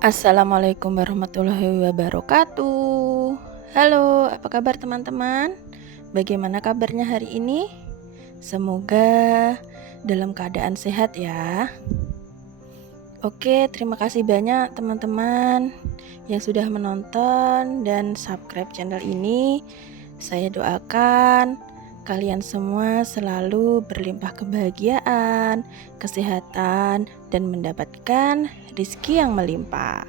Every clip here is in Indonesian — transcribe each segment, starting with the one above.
Assalamualaikum warahmatullahi wabarakatuh. Halo, apa kabar teman-teman? Bagaimana kabarnya hari ini? Semoga dalam keadaan sehat ya. Oke, terima kasih banyak teman-teman yang sudah menonton dan subscribe channel ini. Saya doakan kalian semua selalu berlimpah kebahagiaan, kesehatan, dan mendapatkan rezeki yang melimpah.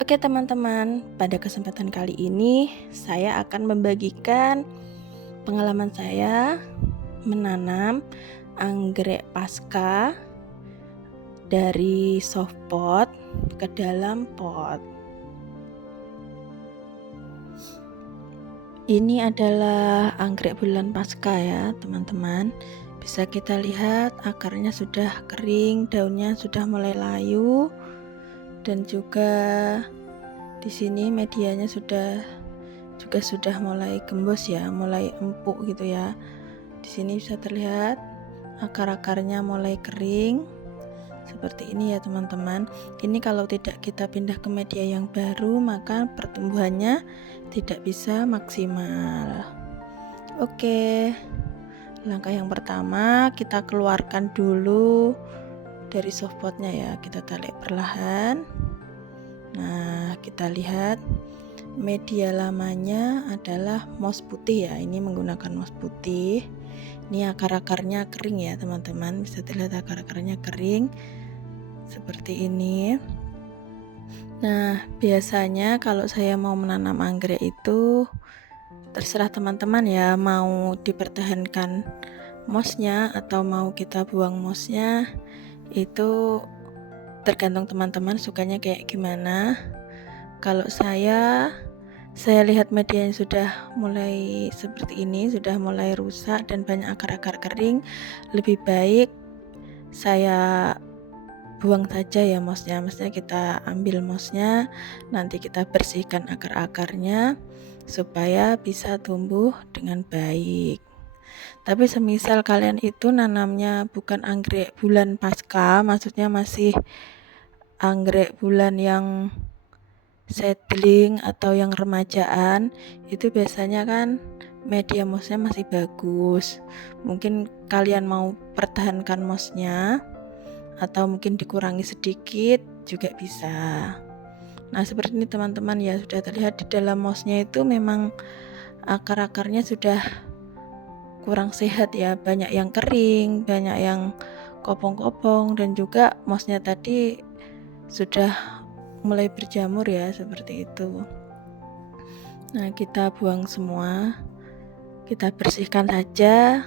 Oke teman-teman, pada kesempatan kali ini saya akan membagikan pengalaman saya menanam anggrek pasca dari soft pot ke dalam pot. Ini adalah anggrek bulan pasca ya teman-teman. Bisa kita lihat akarnya sudah kering, daunnya sudah mulai layu, dan juga di sini medianya sudah mulai gembos ya, mulai empuk gitu ya. Di sini bisa terlihat akar-akarnya mulai kering seperti ini ya teman-teman. Ini kalau tidak kita pindah ke media yang baru, maka pertumbuhannya tidak bisa maksimal. Oke, langkah yang pertama kita keluarkan dulu dari softpotnya ya, kita tarik perlahan. Nah, kita lihat media lamanya adalah moss putih ya, ini menggunakan moss putih. Ini akar-akarnya kering ya teman-teman, bisa terlihat akar-akarnya kering seperti ini. Nah, biasanya kalau saya mau menanam anggrek itu terserah teman-teman ya, mau dipertahankan mossnya atau mau kita buang mossnya, itu tergantung teman-teman sukanya kayak gimana. Kalau saya lihat medianya sudah mulai seperti ini, sudah mulai rusak dan banyak akar-akar kering, lebih baik saya buang saja ya mossnya. Maksudnya kita ambil mossnya, nanti kita bersihkan akar-akarnya supaya bisa tumbuh dengan baik. Tapi semisal kalian itu nanamnya bukan anggrek bulan pasca, maksudnya masih anggrek bulan yang seedling atau yang remajaan, itu biasanya kan media mossnya masih bagus. Mungkin kalian mau pertahankan mossnya atau mungkin dikurangi sedikit juga bisa. Nah, seperti ini teman-teman ya, sudah terlihat di dalam mossnya itu memang akar-akarnya sudah kurang sehat ya, banyak yang kering, banyak yang kopong-kopong, dan juga mossnya tadi sudah mulai berjamur ya, seperti itu. Nah, kita buang semua, kita bersihkan saja.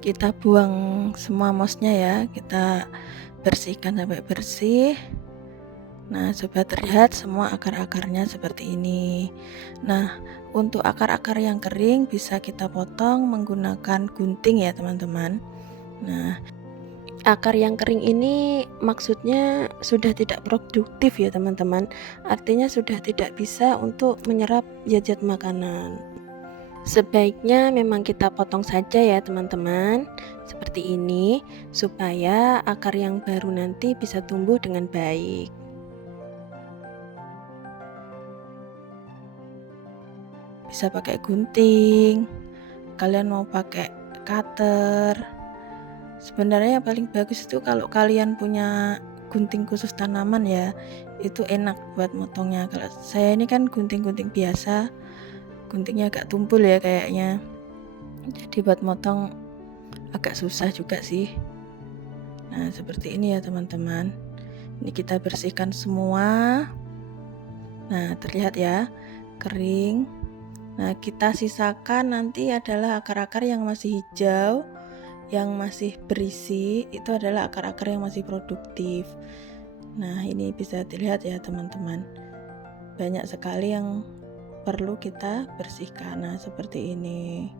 Kita buang semua mossnya ya, kita bersihkan sampai bersih. Nah, coba terlihat semua akar-akarnya seperti ini. Nah, untuk akar-akar yang kering bisa kita potong menggunakan gunting ya teman-teman. Nah, akar yang kering ini maksudnya sudah tidak produktif ya teman-teman. Artinya sudah tidak bisa untuk menyerap zat-zat makanan. Sebaiknya memang kita potong saja ya teman-teman, seperti ini, supaya akar yang baru nanti bisa tumbuh dengan baik. Bisa pakai gunting, kalian mau pakai cutter. Sebenarnya yang paling bagus itu kalau kalian punya gunting khusus tanaman ya, itu enak buat motongnya. Kalau saya ini kan gunting-gunting biasa, guntingnya agak tumpul ya kayaknya, jadi buat motong agak susah juga sih. Nah, seperti ini ya teman-teman. Ini kita bersihkan semua. Nah, terlihat ya, kering. Nah, kita sisakan nanti adalah akar-akar yang masih hijau, yang masih berisi, itu adalah akar-akar yang masih produktif. Nah, ini bisa dilihat ya teman-teman, banyak sekali yang perlu kita bersihkan. Nah, seperti ini,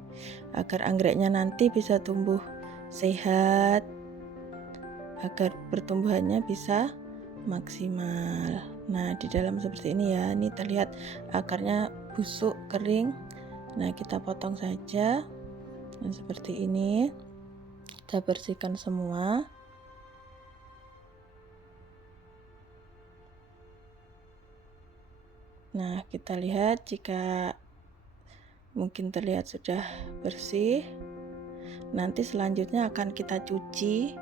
agar anggreknya nanti bisa tumbuh sehat, agar pertumbuhannya bisa maksimal. Nah, di dalam seperti ini ya, ini terlihat akarnya busuk, kering, Nah, kita potong saja. Nah, seperti ini. Kita bersihkan semua. Nah, kita lihat jika mungkin terlihat sudah bersih. Nanti selanjutnya akan kita cuci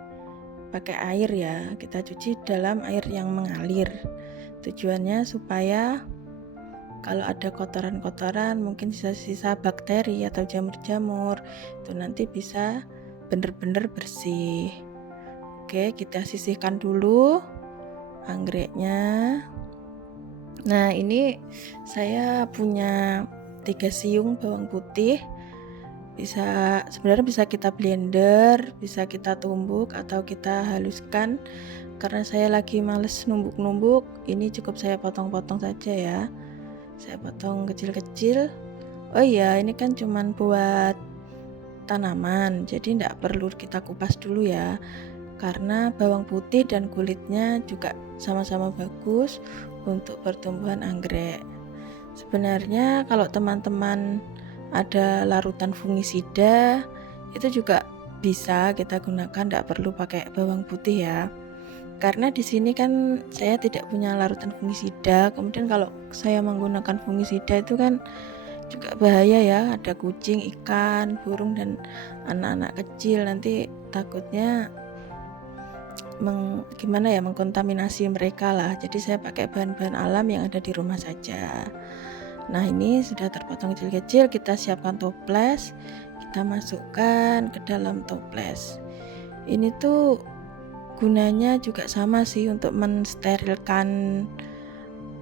pakai air ya. Kita cuci dalam air yang mengalir. Tujuannya supaya kalau ada kotoran-kotoran, mungkin sisa-sisa bakteri atau jamur-jamur, itu nanti bisa benar-benar bersih. Oke, kita sisihkan dulu anggreknya. Nah, ini saya punya 3 siung bawang putih. Sebenarnya bisa kita blender, bisa kita tumbuk atau kita haluskan. Karena saya lagi males numbuk-numbuk, ini cukup saya potong-potong saja ya. Saya potong kecil-kecil. Oh iya, ini kan cuman buat tanaman, jadi tidak perlu kita kupas dulu ya, karena bawang putih dan kulitnya juga sama-sama bagus untuk pertumbuhan anggrek. Sebenarnya kalau teman-teman ada larutan fungisida, itu juga bisa kita gunakan, tidak perlu pakai bawang putih ya. Karena di sini kan saya tidak punya larutan fungisida. Kemudian kalau saya menggunakan fungisida itu kan juga bahaya ya, ada kucing, ikan, burung dan anak-anak kecil, nanti takutnya mengkontaminasi mereka lah. Jadi saya pakai bahan-bahan alam yang ada di rumah saja. Nah, ini sudah terpotong kecil-kecil, kita siapkan toples, kita masukkan ke dalam toples. Ini tuh gunanya juga sama sih, untuk mensterilkan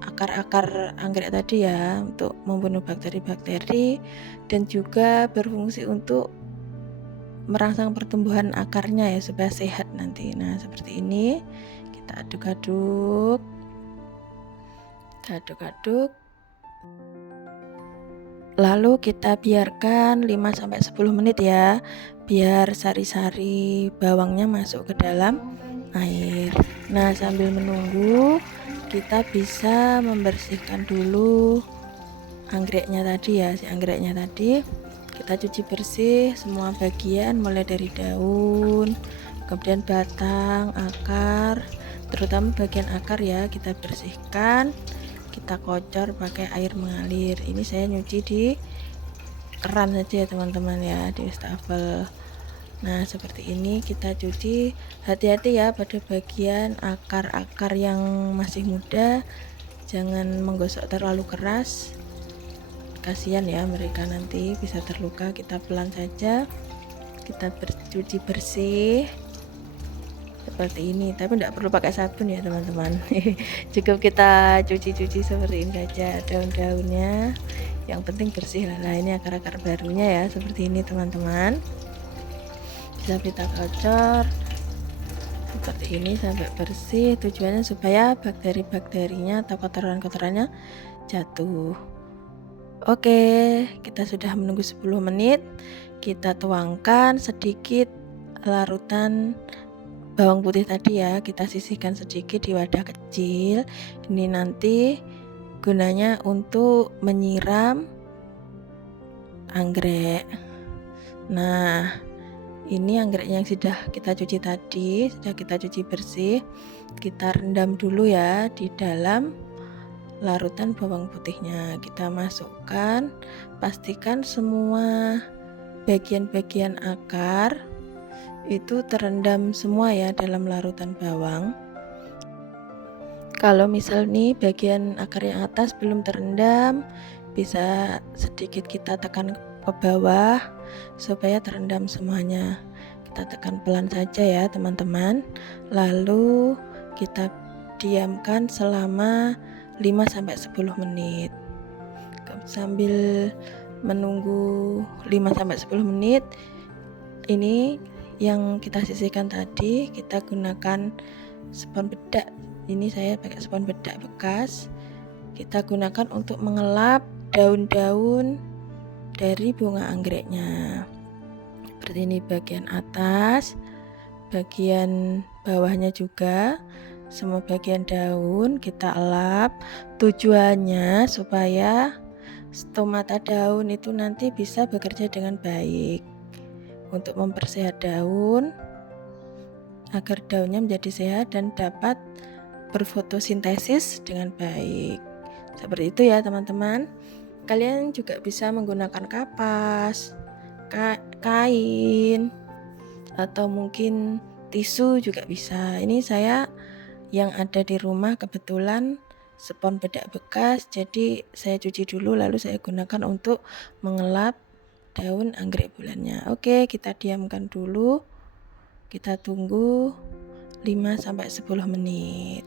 akar-akar anggrek tadi ya, untuk membunuh bakteri-bakteri, dan juga berfungsi untuk merangsang pertumbuhan akarnya ya, supaya sehat nanti. Nah, seperti ini kita aduk-aduk, lalu kita biarkan 5-10 menit ya, biar sari-sari bawangnya masuk ke dalam air. Nah, sambil menunggu kita bisa membersihkan dulu anggreknya tadi ya. Si anggreknya tadi kita cuci bersih semua bagian, mulai dari daun, kemudian batang, akar, terutama bagian akar ya, kita bersihkan, kita kocor pakai air mengalir. Ini saya nyuci di keran saja ya teman-teman ya, di wastafel. Nah, seperti ini kita cuci. Hati-hati ya pada bagian akar-akar yang masih muda, jangan menggosok terlalu keras, kasihan ya mereka nanti bisa terluka. Kita pelan saja, kita cuci bersih seperti ini, tapi tidak perlu pakai sabun ya teman-teman. Cukup kita cuci-cuci seperti ini saja daun-daunnya, yang penting bersih lah. Nah, ini akar-akar barunya ya, seperti ini teman-teman. Bisa kita kocor seperti ini sampai bersih. Tujuannya supaya bakteri-bakterinya atau kotoran-kotorannya jatuh. Oke, kita sudah menunggu 10 menit. Kita tuangkan sedikit larutan bawang putih tadi ya, kita sisihkan sedikit di wadah kecil. Ini nanti gunanya untuk menyiram anggrek. Nah, ini anggreknya yang sudah kita cuci tadi, sudah kita cuci bersih. Kita rendam dulu ya di dalam larutan bawang putihnya. Kita masukkan, pastikan semua bagian-bagian akar itu terendam semua ya dalam larutan bawang. Kalau misal nih bagian akar yang atas belum terendam, bisa sedikit kita tekan ke bawah supaya terendam semuanya. Kita tekan pelan saja ya teman-teman, lalu kita diamkan selama 5-10 menit. Sambil menunggu 5-10 menit, ini yang kita sisihkan tadi, kita gunakan spons bedak. Ini saya pakai spons bedak bekas. Kita gunakan untuk mengelap daun-daun dari bunga anggreknya. Seperti ini bagian atas, bagian bawahnya juga, semua bagian daun kita elap. Tujuannya supaya stomata daun itu nanti bisa bekerja dengan baik untuk mempersehat daun agar daunnya menjadi sehat dan dapat berfotosintesis dengan baik. Seperti itu ya teman-teman. Kalian juga bisa menggunakan kapas, kain, atau mungkin tisu juga bisa. Ini saya yang ada di rumah kebetulan spons bedak bekas, jadi saya cuci dulu lalu saya gunakan untuk mengelap daun anggrek bulannya. Oke, kita diamkan dulu. Kita tunggu 5-10 menit.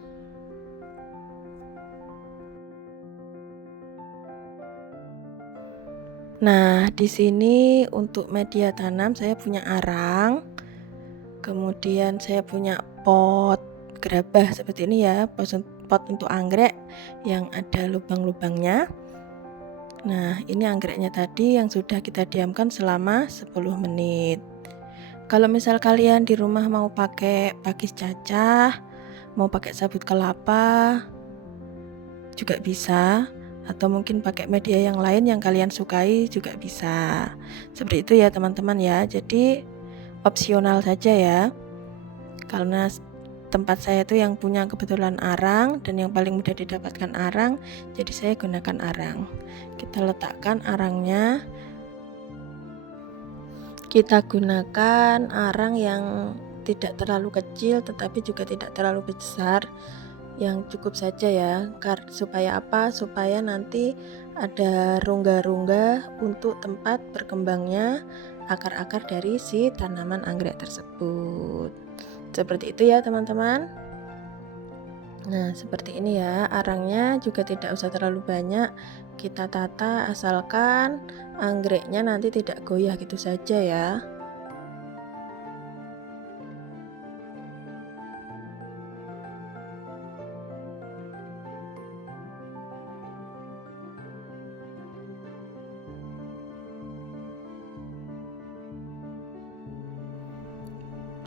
Nah, di sini untuk media tanam saya punya arang. Kemudian saya punya pot gerabah seperti ini ya, pot untuk anggrek yang ada lubang-lubangnya. Nah, ini anggreknya tadi yang sudah kita diamkan selama 10 menit. Kalau misal kalian di rumah mau pakai pakis cacah, mau pakai sabut kelapa juga bisa, atau mungkin pakai media yang lain yang kalian sukai juga bisa. Seperti itu ya teman-teman ya. Jadi opsional saja ya. Karena tempat saya itu yang punya kebetulan arang dan yang paling mudah didapatkan arang, jadi saya gunakan arang. Kita letakkan arangnya. Kita gunakan arang yang tidak terlalu kecil tetapi juga tidak terlalu besar, yang cukup saja ya. Supaya apa? Supaya nanti ada rongga-rongga untuk tempat berkembangnya akar-akar dari si tanaman anggrek tersebut. Seperti itu ya teman-teman. Nah, seperti ini ya. Arangnya juga tidak usah terlalu banyak. Kita tata asalkan anggreknya nanti tidak goyah gitu saja ya.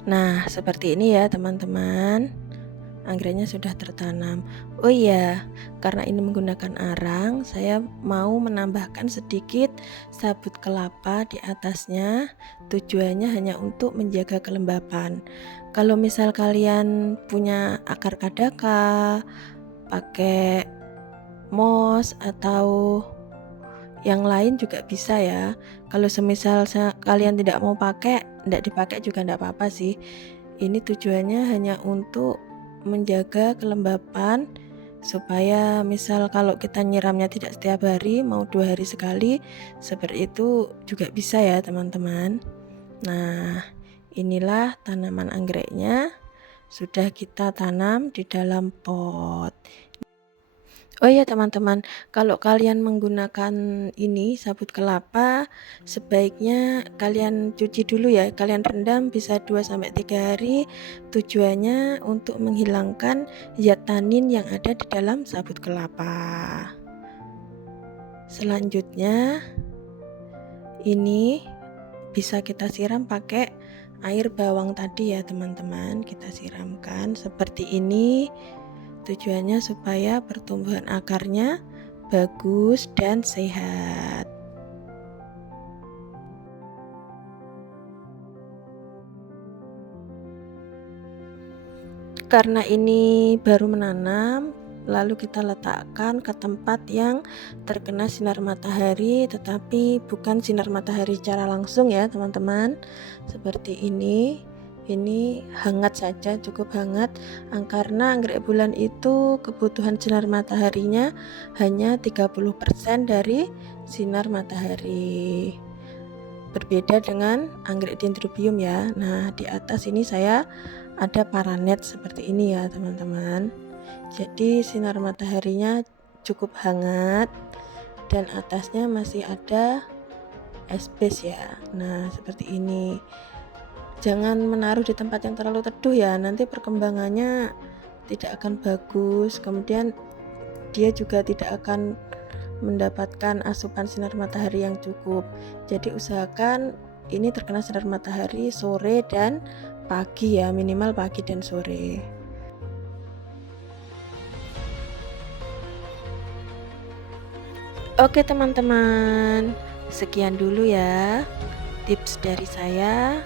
Nah, seperti ini ya teman-teman. Anggreknya sudah tertanam. Oh iya, karena ini menggunakan arang, saya mau menambahkan sedikit sabut kelapa di atasnya. Tujuannya hanya untuk menjaga kelembapan. Kalau misal kalian punya akar kadaka, pakai moss atau yang lain juga bisa ya. Kalau semisal kalian tidak mau pakai, tidak dipakai juga tidak apa-apa sih. Ini tujuannya hanya untuk menjaga kelembapan, supaya misal kalau kita nyiramnya tidak setiap hari, mau 2 hari sekali, seperti itu juga bisa ya teman-teman. Nah, inilah tanaman anggreknya sudah kita tanam di dalam pot. Oh iya teman-teman, kalau kalian menggunakan ini sabut kelapa, sebaiknya kalian cuci dulu ya. Kalian rendam bisa 2-3 hari. Tujuannya untuk menghilangkan zat tanin yang ada di dalam sabut kelapa. Selanjutnya ini bisa kita siram pakai air bawang tadi ya teman-teman. Kita siramkan seperti ini. Tujuannya supaya pertumbuhan akarnya bagus dan sehat. Karena ini baru menanam, lalu kita letakkan ke tempat yang terkena sinar matahari, tetapi bukan sinar matahari secara langsung ya teman-teman. Seperti ini hangat saja, cukup hangat, karena anggrek bulan itu kebutuhan sinar mataharinya hanya 30% dari sinar matahari. Berbeda dengan anggrek dendrobium ya. Nah, di atas ini saya ada paranet seperti ini ya teman-teman. Jadi sinar mataharinya cukup hangat dan atasnya masih ada es base ya. Nah, seperti ini. Jangan menaruh di tempat yang terlalu teduh ya, nanti perkembangannya tidak akan bagus. Kemudian dia juga tidak akan mendapatkan asupan sinar matahari yang cukup. Jadi usahakan ini terkena sinar matahari sore dan pagi ya, minimal pagi dan sore. Oke teman-teman, sekian dulu ya tips dari saya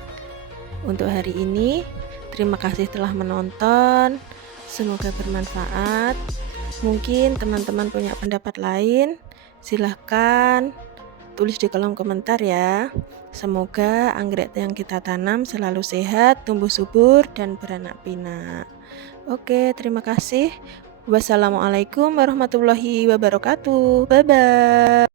untuk hari ini. Terima kasih telah menonton, semoga bermanfaat. Mungkin teman-teman punya pendapat lain, silahkan tulis di kolom komentar ya. Semoga anggrek yang kita tanam selalu sehat, tumbuh subur, dan beranak pinak. Oke, terima kasih. Wassalamualaikum warahmatullahi wabarakatuh. Bye-bye.